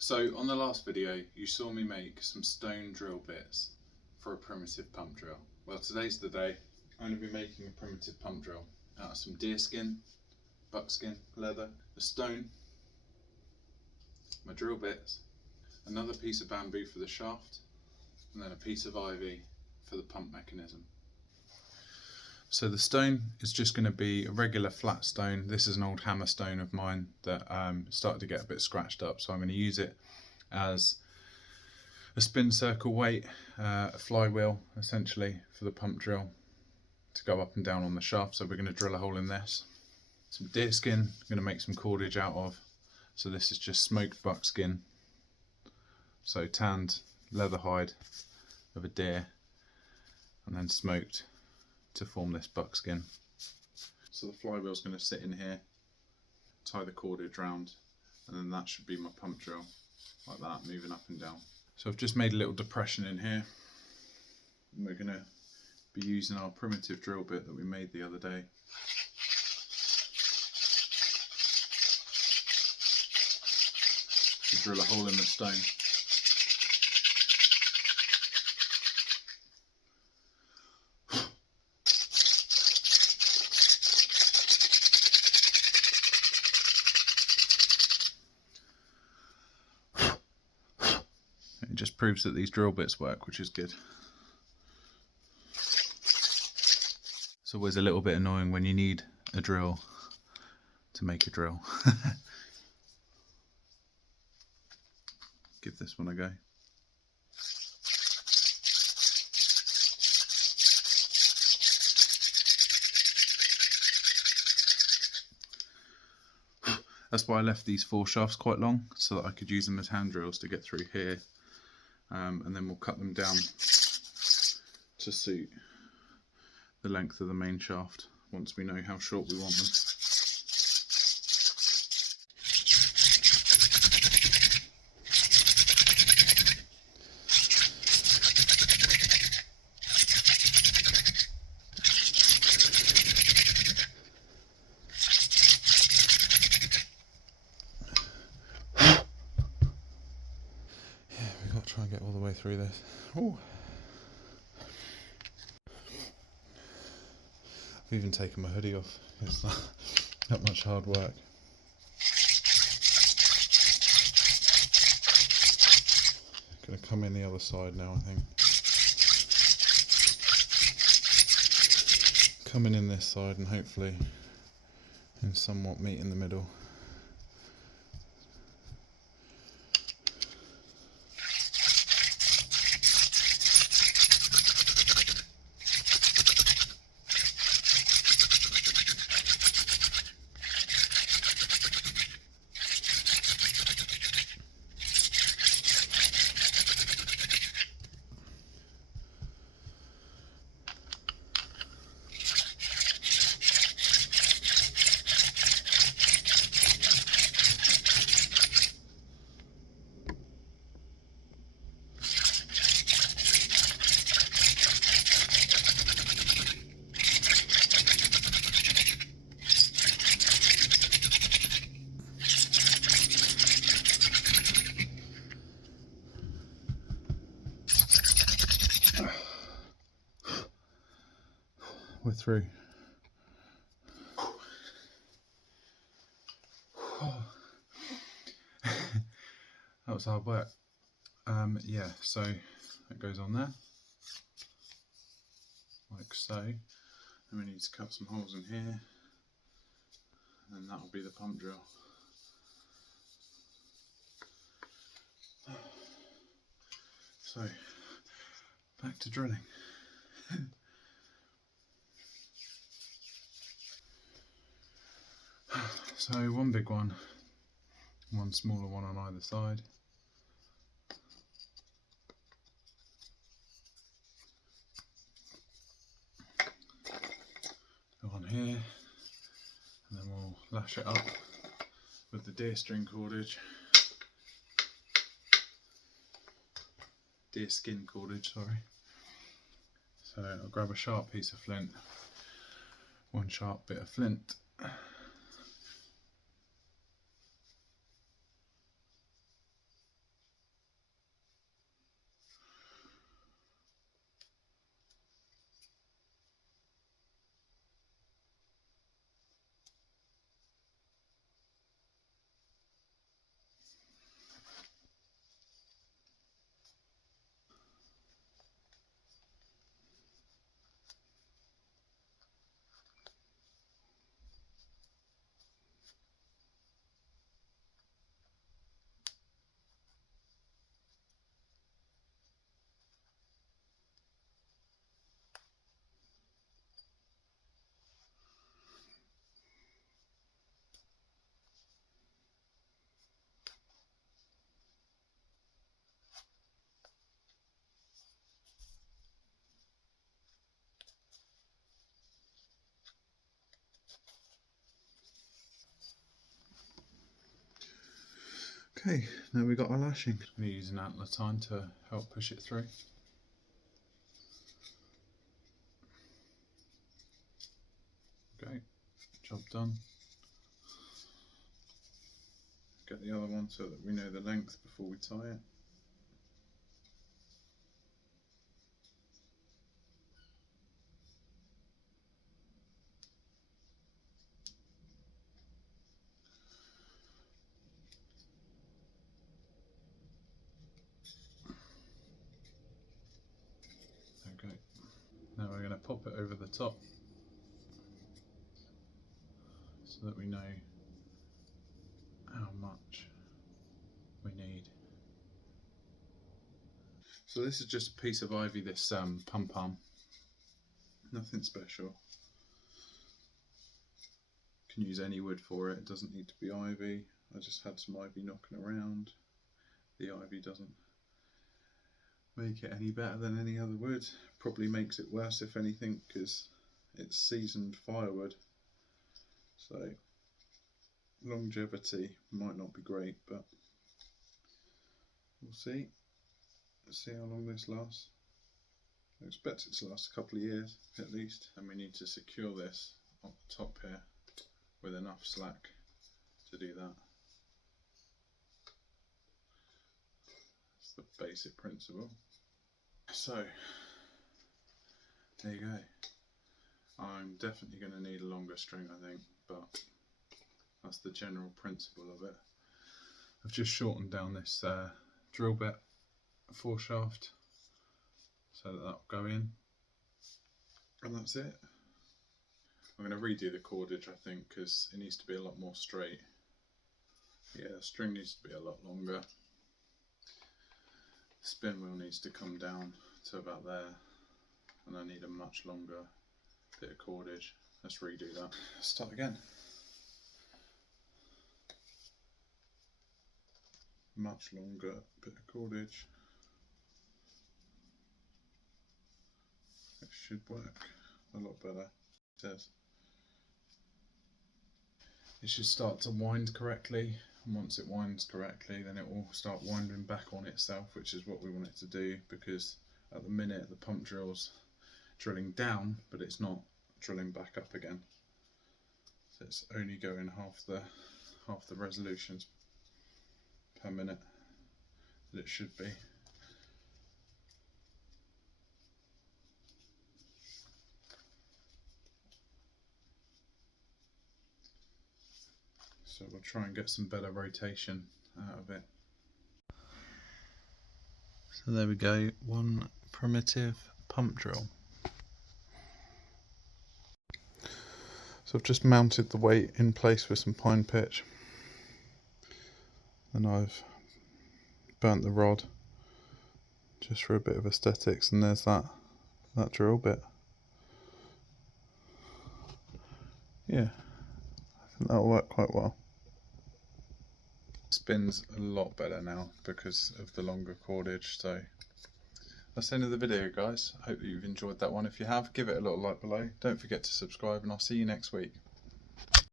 So on the last video you saw me make some stone drill bits for a primitive pump drill. Well, today's the day. I'm going to be making a primitive pump drill out of some deer skin, buckskin, leather, a stone, my drill bits, another piece of bamboo for the shaft, and then a piece of ivy for the pump mechanism. So the stone is just going to be a regular flat stone. This is an old hammer stone of mine that started to get a bit scratched up, so I'm going to use it as a spin circle weight, a flywheel essentially for the pump drill to go up and down on the shaft. So we're going to drill a hole in this. Some deer skin I'm going to make some cordage out of. So this is just smoked buckskin, so tanned leather hide of a deer and then smoked to form this buckskin. So the flywheel is going to sit in here, tie the cordage round, and then that should be my pump drill, like that, moving up and down. So I've just made a little depression in here, and we're going to be using our primitive drill bit that we made the other day. To drill a hole in the stone. It just proves that these drill bits work, which is good. It's always a little bit annoying when you need a drill to make a drill. Give this one a go. That's why I left these 4 shafts quite long, so that I could use them as hand drills to get through here, and then we'll cut them down to suit the length of the main shaft once we know how short we want them. Try and get all the way through this. Ooh. I've even taken my hoodie off. It's not that much hard work. Gonna come in the other side now, I think. Coming in this side and hopefully in somewhat meet in the middle. We're through. That was hard work. Yeah, so it goes on there, like so. And we need to cut some holes in here, and that'll be the pump drill. So, back to drilling. So one big one, one smaller one on either side. Go on here, and then we'll lash it up with the deer string cordage. Deer skin cordage, sorry. So I'll grab a sharp piece of flint, one sharp bit of flint, Okay, now we've got our lashing. I'm going to use an antler tine to help push it through. Okay, job done. Get the other one so that we know the length before we tie it. Okay, now we're going to pop it over the top so that we know how much we need. So this is just a piece of ivy, this pump arm, nothing special. You can use any wood for it, it doesn't need to be ivy. I just had some ivy knocking around. The ivy doesn't make it any better than any other wood, probably makes it worse if anything, because it's seasoned firewood, so longevity might not be great, but we'll see. Let's see how long this lasts. I expect it to last a couple of years at least, and we need to secure this on the top here with enough slack to do that. That's the basic principle. So there you go. I'm definitely going to need a longer string, I think, but that's the general principle of it. I've just shortened down this drill bit foreshaft so that that'll go in, and that's it. I'm going to redo the cordage, I think, because it needs to be a lot more straight. Yeah, the string needs to be a lot longer. The spin wheel needs to come down to about there, and I need a much longer bit of cordage. Let's redo that. Let's start again. Much longer bit of cordage. It should work a lot better. It says. It should start to wind correctly, and once it winds correctly then it will start winding back on itself, which is what we want it to do, because at the minute the pump drill's drilling down but it's not drilling back up again, so it's only going half the resolutions per minute that it should be. So we'll try and get some better rotation out of it. So there we go, one primitive pump drill. So I've just mounted the weight in place with some pine pitch, and I've burnt the rod just for a bit of aesthetics, and there's that drill bit. Yeah, I think that'll work quite well. Spins a lot better now because of the longer cordage. So that's the end of the video, guys. I hope that you've enjoyed that one. If you have, give it a little like below. Don't forget to subscribe, and I'll see you next week.